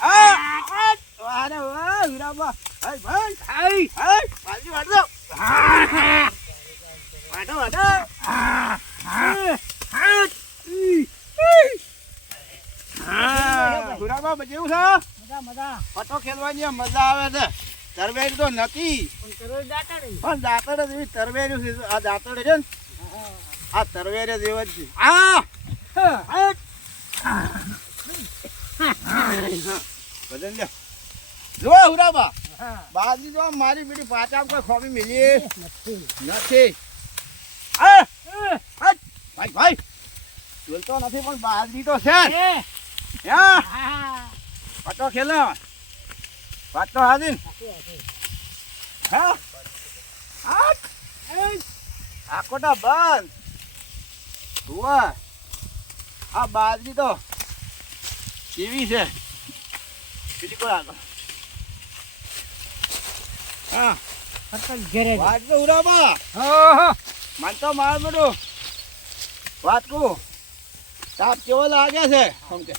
અરે વાહ હીરાબા ભાઈ ભાઈ હાય હાય બાજી વાડો વાડો વાડો હીરાબા બજેવું છે મજા મજા પટો ખેલવાની મજા આવે છે તરવેરી તો નથી પણ દાંતડ જેવી તરવેરી છે આ દાંતડ છે ને આ તરવેરી જેવા જ છે વજન લે જો હુરાબા બાજરી જો મારી બીડી પાછા કોઈ ખોબી મિલી નથી ભાઈ ભાઈ બોલતો નથી પણ બાજરી તો છે પટો ખેલો વાત તો હાજી હા આકોટા બંધ હુઆ આ બાજરી તો કેવી છે બીજી કોઈ આગળ હા ઘેરે વાત તો ઉરાબા મન તો માર બેટું વાત કહું તાપ કેવો લાગે છે આમ કે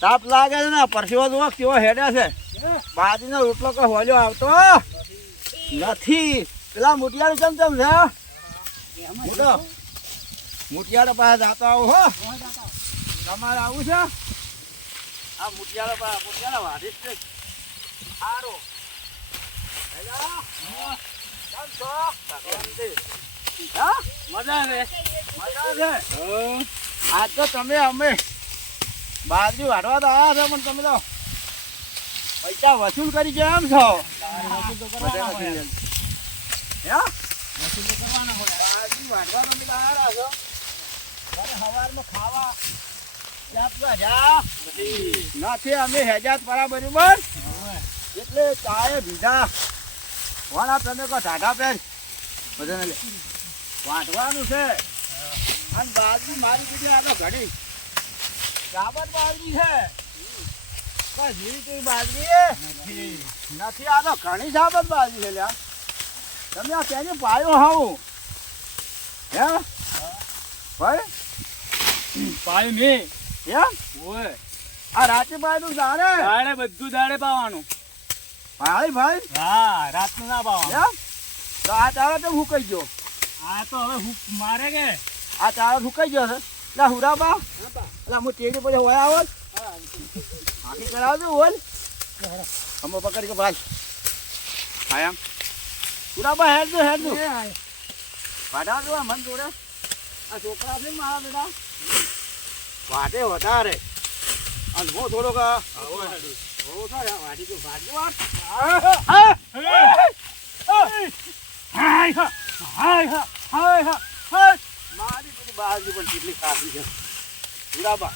તાપ લાગે છે ને પરસેવો જુઓ કેવો હેડે છે બાજરીનો રોટલો કોઈ હોલ્યો આવતો નથી પેલા મુટિયાળું ચમચમ છે મોટો મુટિયાળો પાસે જાતો આવું હો તમારે આવું છે આ મુટિયાળો પાસે મુટિયાળો વાઢીશ છે સારું આજ તો તમે અમે બાજરી વાઢવા તો આવ્યા છો પણ તમે તો પૈસા વસૂલ કરી ગયા એમ છો બાજરી વાઢવા તમે તો આવ્યા છો સવારમાં ખાવા નથી અમે હેજાત પરા બરોબર એટલે ચાય ભીધા વાળા તમે કહો ઢાઢા પેન બધાને લે વાંટવાનું છે અને બાજરી મારી બીજી આ તો ઘણી ગાબર બાજરી છે બસ જીવી તેવી બાજરી નથી આ તો ઘણી સાબત બાજરી છે લ્યા તમે આ કેની પાયો હાવું હે ભાઈ પાયું નહીં એમ ઓય આ રાતે પાયનું દાડે દાડે બધું દાડે પાવાનું ભાઈ ભાઈ હા રાતનું ના પાવાનું એમ તો આ ચારો તો હુકાઈ ગયો આ તો હવે હું મારે કે આ ચારો હુકાઈ ગયો છે એટલે હુરાબા એટલે હું તેડી પછી હોય આવો હાકી કરાવજો બોલ અમે પકડી કે ભાઈ હા એમ હુરાબા હેડજો હેડજો ભાડા જો મન જોડે આ છોકરા છે મારા બેટા વાટે વધારે અને હું થોડોક વાટી તો ભાગી વાત મારી બધી બાજરી પણ કેટલી કાપી છે ગુરાબા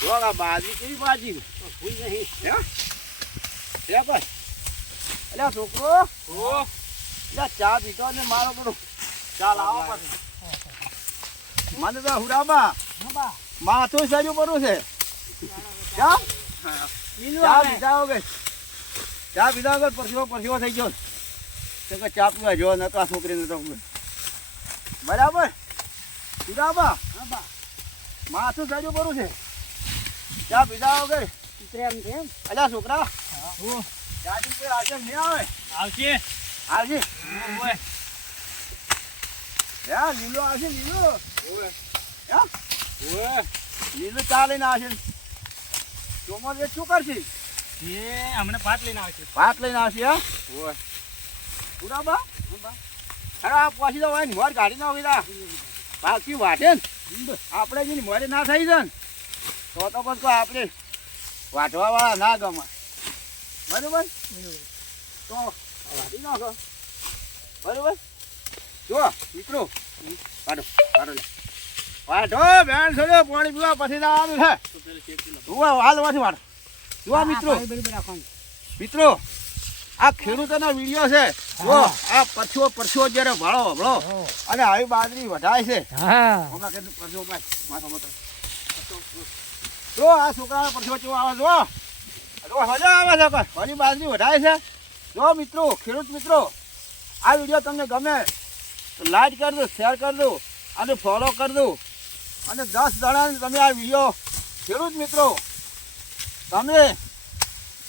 જોવા બાજરી કેવી બાજી ભૂલ નહીં હે ભાઈ એટલે છોકરો એટલે ચા પીતો ને મારો બધું ચાલ આવો પછી મને તો હુરાબા માથું સર્યું પડું છે ચા પીધા વગર પરસીવો થઈ ગયો તો ચા પીવા જો નતો આ છોકરીને તો બરાબર હુરાબા માથું સર્યું પડું છે ચા પીધા વગર અલ્યા છોકરા ચાજી કોઈ આજે નહીં આવે આવશે આવશે ઓય હે લીલો આવશે લીલો ઓય હે ઓય લીલું ચા લઈને આવશે ચોમર એ શું કરશે એ હમણાં ભાત લઈને આવશે ભાત લઈને આવશે હે ઓય બરાબર અરે આ પછી તો હોય ને મોર કાઢી નાખી પાછી વાટે ને આપણે જેની મોરે ના થઈ જાય ને તો પછી આપણે વાટવા વાળા ના ગમે બરોબર તો વાટી નાખો બરોબર જો મિત્રો વાટો વાટો લે વાટો બેન છોડો પાણી પીવા પછી લાવવાનું છે જુઓ હાલવાથી વાટો જુઓ મિત્રો આ ખેડૂતોના વિડીયો છે જો આ પરછો જ્યારે ભળો અને આવી બાજરી વઢાય છે જો આ છોકરા પરછો કેવો આવે જો મજા આવે છે ભલી બાજરી વઢાય છે જો મિત્રો ખેડૂત મિત્રો આ વિડીયો તમને ગમે તો લાઈક કરી દો શેર કરી દો અને ફોલો કરી દો અને 10 જણાને તમે આ વિડીયો ખેડૂત મિત્રો તમે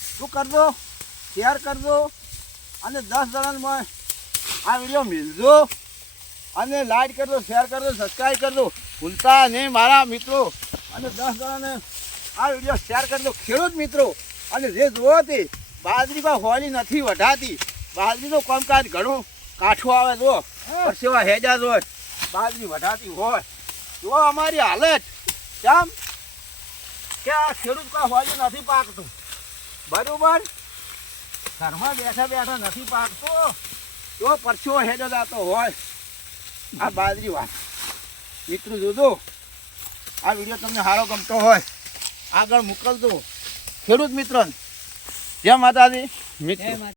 શું કરજો શેર કરજો અને 10 જણામાં આ વિડીયો મિલજો અને લાઈક કરજો શેર કરજો સબસ્ક્રાઈબ કરજો ભૂલતા નહીં મારા મિત્રો અને 10 જણાને આ વિડીયો શેર કરજો ખેડૂત મિત્રો અને જે જોવો તે બાજરીમાં હોળી નથી વઢાતી બાજરીનું કામકાજ ઘણું કાઠું આવે જો પરસેવા હેજા જો બાજરી વઢાતી હોય જો અમારી હાલત કેમ કે આ ખેડૂત કા હોળી નથી પાકતું બરોબર ઘરમાં બેઠા બેઠા નથી પાકતો જો પરસેવો હેજો જાતો હોય આ બાજરી વાત મિત્રો જોજો આ વિડીયો તમને સારો ગમતો હોય આગળ મોકલજો ખેડૂત મિત્રોને જય માતાજી મિત્રો